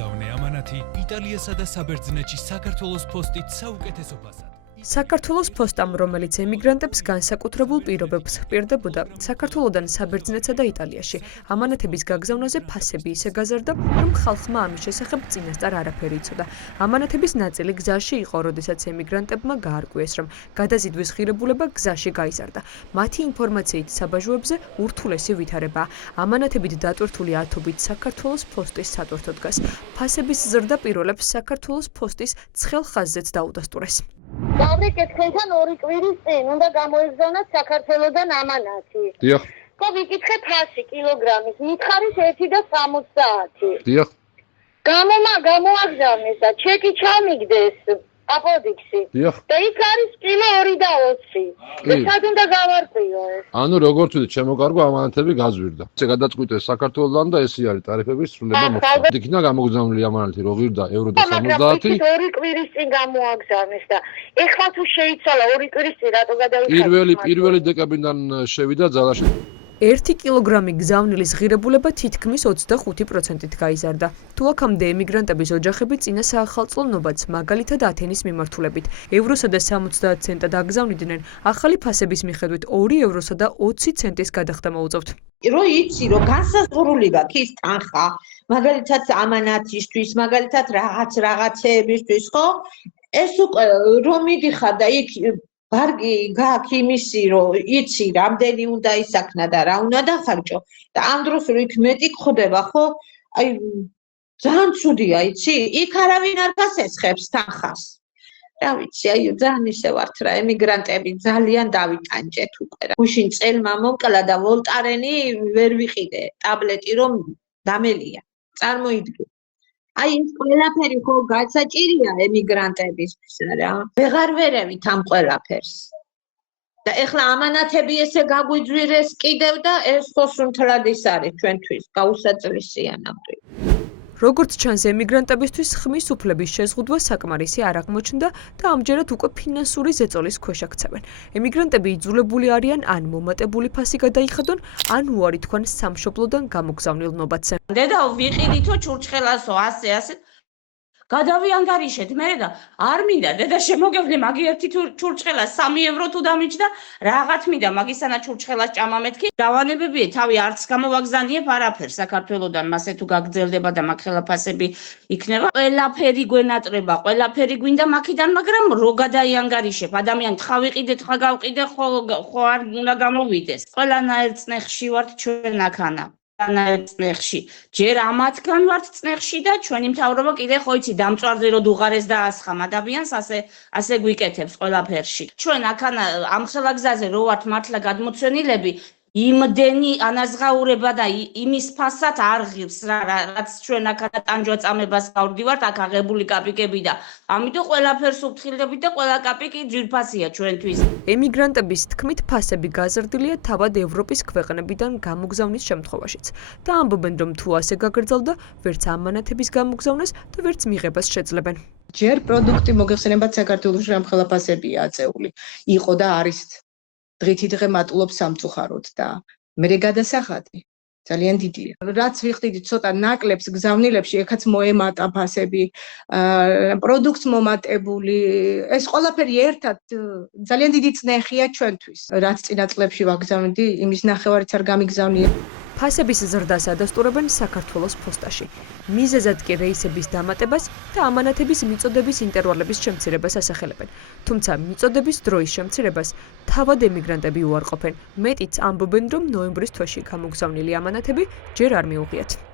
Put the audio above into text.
გამოგზავნე ამანათი იტალიასა და საბერძნეთში საქართველოს ფოსტით საუკეთესო ფასად. საქართველოს ფოსტამ, რომელიც ემიგრანტებს განსაკუთრებულ პირობებს ჰპირდებოდა საქართველოდან საბერძნეთსა და იტალიაში, ამანათების გაგზავნაზე ფასები ისე გაზარდა, რომ ხალხმა ამის შესახებ წინასწარ არაფერი იცოდა. ამანათების ნაწილი გზაში იყო, როდესაც ემიგრანტებმა გაარკვიეს, რომ გადაზიდვის ღირებულება გზაში გაიზარდა. მათი ინფორმაციით საბაჟოებზე ურთულესი ვითარებაა. ამანათებით დატვირთული ათობით საქართველოს ფოსტის სატვირთო დგას. ფასების ზრდა პირველებს საქართველოს ფოსტის ცხელ ხაზზეც დაუდასტურეს. Დავიკითხეთ ორი კვირის წინ, უნდა გამოიგზავნოთ საქართველოდან ამანათი. დიახ. და ვიკითხე ფასი კილოგრამის, მითხარით 1,70. დიახ. გამოაგზავნეს და ჩეკი ჩამიგდეს აპოდიქსი. დიახ. და იქ არის კილო 2,20. და სად უნდა გავარკვიო ეს? ანუ როგორც ვთქვით, შემოკარგო ამანათები გაზვირდა. ეს გადაწყვიტეს საქართველოსთან და ესე არის ტარიფების სრულება მოხდა. იქნა გამოგზავნილი ამანათი რო ღირდა евро და 70. ორი კვირის წინ გამოაგზავნეს და ეხლა თუ შეიცვალა ორი კვირის წინ რატო გადაიხადა? პირველი დეკემბრიდან შევიდა ძალაში. 1 კილოგრამი გზავნილის ღირებულება თითქმის 25%-ით გაიზარდა. თუ აქამდე ემიგრანტების ოჯახები წინა საახალწლო ნობადს, მაგალითად ათენის მიმართულებით, ევროსა და 70 ცენტად აგზავნიდნენ, ახალი ფასების მიხედვით 2 ევროსა და 20 ცენტის გადახდა მოუწევთ. Რო იცი, რომ განსაზღვრული გაქვს ის თანხა, მაგალითად ამანათისთვის, მაგალითად რაღაცეებისთვის, ხო? ეს უკვე რომ მიდიხარ და იქ ბარგი გაქვს იმისი, რომ იცი, რამდენი უნდა ისაქნა და რა უნდა დახარჯო და ამ დროს რო იქ მეტი გხდება, ხო? აი ძალიან ცუდია, იცი? იქ არავინ არ გასესხებს თანხას. რა ვიცი, აი ძალიან ისე ვართ რა, ემიგრანტები ძალიან დავიტანჯეთ უკვე რა. გუშინ წელმა მომკლა და ვოლტარენი ვერ ვიყიდე, ტაბლეტი რომ დამელია. წარმოიდგინე. აი ეს ყველაფერი ხო გასაჭირია ემიგრანტებისთვის რა. ვეღარ ვერევით ამ ყველაფერს. და ეხლა ამანათები ესე გაგვიძვირეს კიდევ და ეს ხო სუნთლად ის არის ჩვენთვის გაუსაწლისია ნამდვილად. როგორც ჩანს, ემიგრანტებისთვის ხმის უფლების შეზღუდვა საკმარისი არ აღმოჩნდა და ამჯერად უკვე ფინანსური ზეწოლის ქვეშ აქცევენ. ემიგრანტები იძულებული არიან ან მომატებული ფასი გადაიხადონ, ან უარი თქვენ სამშობლოდან გამოგზავნილ ნობადზე. დედაო, ვიყიდითო ჩურჩხელასო, ასე. გადავიანგარიშეთ მე და არ მინდა დედა შემოგევლე მაგი ერთი ჩურჩხელა 3 ევრო თუ დამიჯდა, რაღაც მინდა მაგისანა ჩურჩხელას ჭამა მეთქი. დავანებებიე თავი არც გამოვაგზავნიებ არაფერს საქართველოდან, მასე თუ გაგრძელდება და მაგ ხელაფასები იქნება. ყველაფერი გვენატრება, ყველაფერი გვინდა მაქიდან, მაგრამ რო გადაიანგარიშებ, ადამიანი თხა ვიყიდე, თხა გავყიდე, ხო არ უნდა გამოვიდეს. ყველანაირ წნეხში ვართ ჩვენ აქანა. წნეხში. ჯერ ამათგან ვართ წნეხში და ჩვენი მთავრობა კიდე ხო იცი დამწვარზე რო დუღარეს და ასხამ ადამიანს ასე გვიკეთებს ყველაფერში. ჩვენ აქან ამ ხელაგზაზე რო ვართ მართლა გადმოცვენილები, იმდენი ანაზღაურება და იმის ფასად არ ღირს რაც ჩვენ აქ ტანჯვა წამებას გავდივართ, აქ აღებული კაპიკები და ამიტომ ყველაფერს უფრთხილდებით და ყველა კაპიკი ძვირფასია ჩვენთვის. ემიგრანტების თქმით, ფასები გაზრდილია თავად ევროპის ქვეყნებიდან გამოგზავნის შემთხვევაშიც და ამბობენ, რომ თუ ასე გაგრძელდა, ვერც ამანათების გამოგზავნას და ვერც მიღებას შეძლებენ. ჯერ პროდუქტი მოგეხსენებათ საქართველოში ამ ხელაფასებია აწეული. იყო და არის დღითი დღე მატულობს სამწუხაროდ და მე გადასახადი ძალიან დიდია. რაც ვიხდით ცოტა ნაკლებს გზავნილებში, ეხაც მოემატა ფასები, პროდუქტს მომატებული, ეს ყველაფერი ერთად ძალიან დიდი წნეხია ჩვენთვის. რაც წინა წლებში ვაგზავნიდი, იმის ნახევარიც არ გამიგზავნია. ფასების ზრდას ადასტურებენ საქართველოს ფოსტაში. მიზეზად კი რეისების დამატებას და ამანათების მიწოდების ინტერვალების შემცირებას ასახელებენ. თუმცა მიწოდების დროის შემცირებას თავად ემიგრანტები უარყოფენ. მეტიც ამბობენ, რომ ნოემბრის თვეში გამოგზავნილი ამანათები ჯერ არ მიუღიათ.